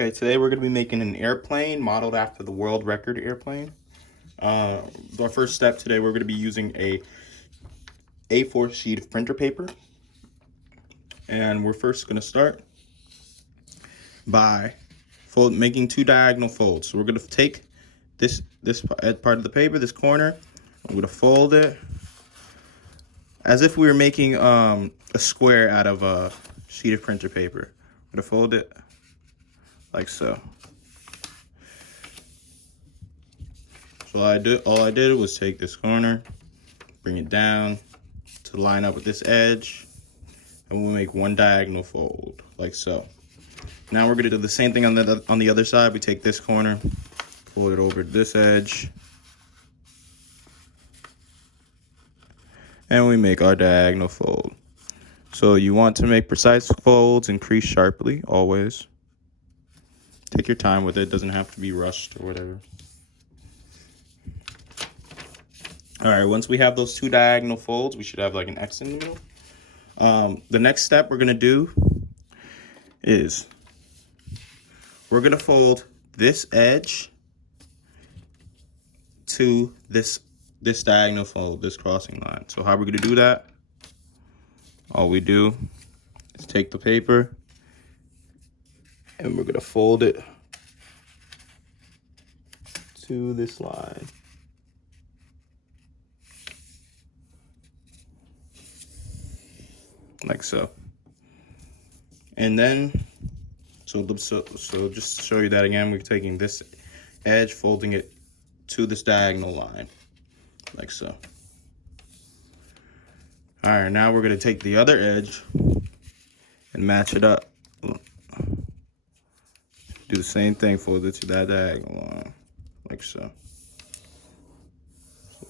Okay, today we're going to be making an airplane modeled after the world record airplane. Our first step today, we're going to be using a A4 sheet of printer paper. And we're first going to start by making two diagonal folds. So we're going to take this part of the paper, this corner, I'm going to fold it as if we were making a square out of a sheet of printer paper. I'm going to fold it like so. So all I did was take this corner, bring it down to line up with this edge, and we'll make one diagonal fold, like so. Now we're gonna do the same thing on the other side. We take this corner, fold it over to this edge, and we make our diagonal fold. So you want to make precise folds and crease sharply, always. Take your time with it, doesn't have to be rushed or whatever. All right, once we have those two diagonal folds, we should have like an X in the middle. The next step we're gonna do is we're gonna fold this edge to this diagonal fold, this crossing line. So how we're gonna do that? All we do is take the paper and we're gonna fold it to this line. Like so. And then, so just to show you that again, we're taking this edge, folding it to this diagonal line, like so. All right, now we're gonna take the other edge and match it up. Do the same thing, fold it to that diagonal line, like so.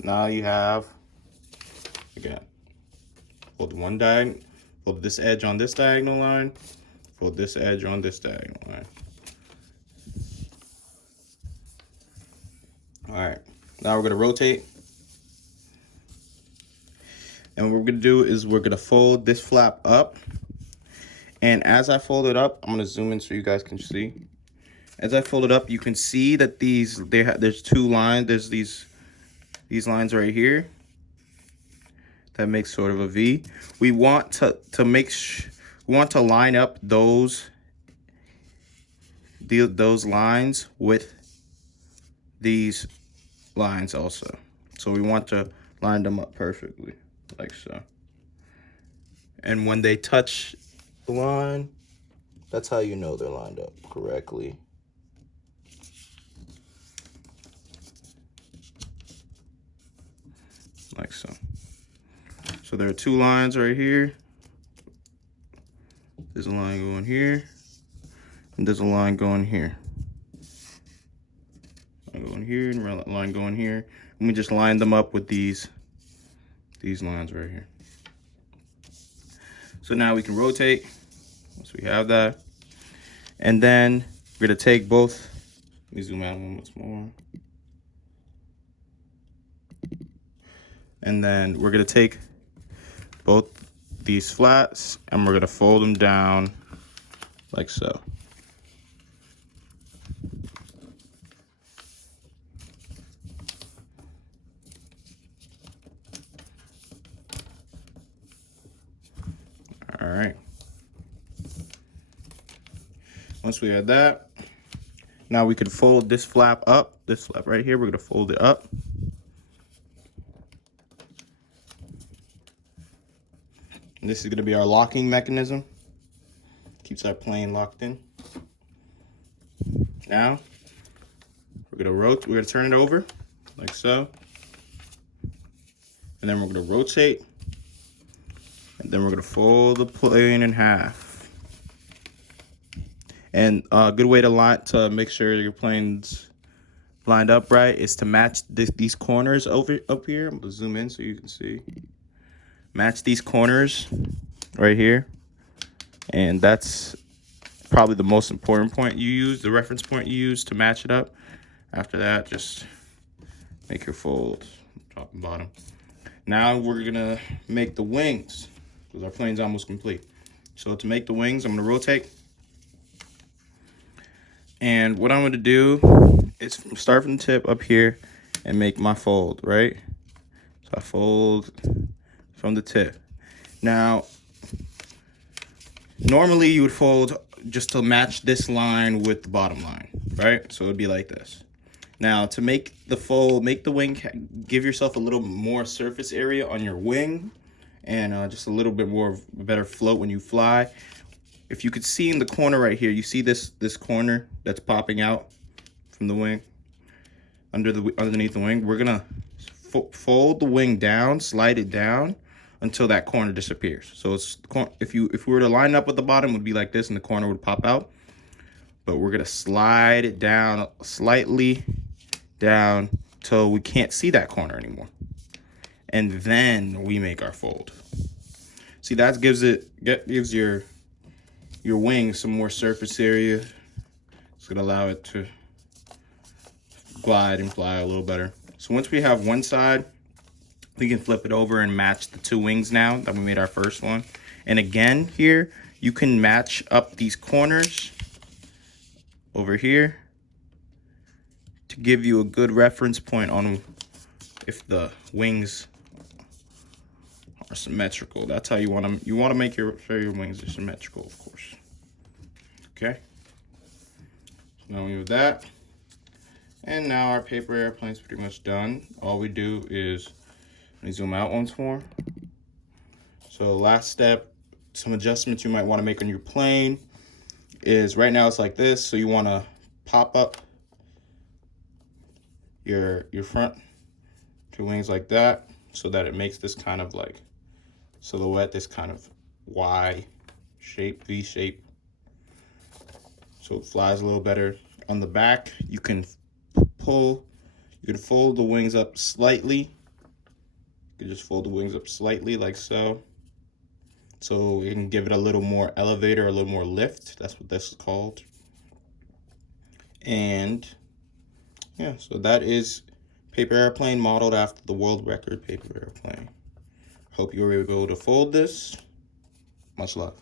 Now you have, again, fold this edge on this diagonal line, fold this edge on this diagonal line. All right, now we're gonna rotate. And what we're gonna do is we're gonna fold this flap up. And as I fold it up, I'm gonna zoom in so you guys can see. As I fold it up, you can see that there's two lines. There's these lines right here. That makes sort of a V. We want to line up those lines with these lines also. So we want to line them up perfectly, like so. And when they touch the line, that's how you know they're lined up correctly. Like so. So there are two lines right here. There's a line going here, and there's a line going here. Line going here, and line going here. And we just line them up with these lines right here. So now we can rotate, once we have that. And then we're gonna take both, let me zoom out once more. And then we're gonna take both these flats and we're gonna fold them down like so. All right. Once we had that, now we could fold this flap up, this flap right here, we're gonna fold it up. And this is gonna be our locking mechanism. Keeps our plane locked in. Now, we're gonna turn it over, like so. And then we're gonna rotate. And then we're gonna fold the plane in half. And a good way to make sure your plane's lined up right is to match these corners up here. I'm gonna zoom in so you can see. Match these corners right here. And that's probably the most important point you use, the reference point you use to match it up. After that, just make your folds, top and bottom. Now we're gonna make the wings, because our plane's almost complete. So to make the wings, I'm gonna rotate. And what I'm going to do is start from the tip up here and make my fold, right? So I fold from the tip. Now, normally you would fold just to match this line with the bottom line, right? So it would be like this. Now, to make the fold, make the wing, give yourself a little more surface area on your wing and just a little bit more of a better float when you fly. If you could see in the corner right here, you see this corner that's popping out from the wing, underneath the wing. We're gonna fold the wing down, slide it down until that corner disappears. So it's if we were to line up with the bottom, it would be like this, and the corner would pop out. But we're gonna slide it down slightly down till we can't see that corner anymore, and then we make our fold. See, that gives your wing some more surface area. It's gonna allow it to glide and fly a little better. So once we have one side, we can flip it over and match the two wings now that we made our first one. And again, here you can match up these corners over here to give you a good reference point on if the wings are symmetrical. That's how you want to make sure your wings are symmetrical, of course. Okay. So now we have that. And now our paper airplane is pretty much done. All we do is, let me zoom out once more. So last step, some adjustments you might want to make on your plane is, right now it's like this, so you want to pop up your front two wings like that, so that it makes this kind of like silhouette, this kind of Y shape, V shape, so it flies a little better. On the back, you can fold the wings up slightly. You can just fold the wings up slightly like so. So you can give it a little more elevator, a little more lift. That's what this is called. And yeah, so that is paper airplane modeled after the world record paper airplane. Hope you were able to fold this. Much love.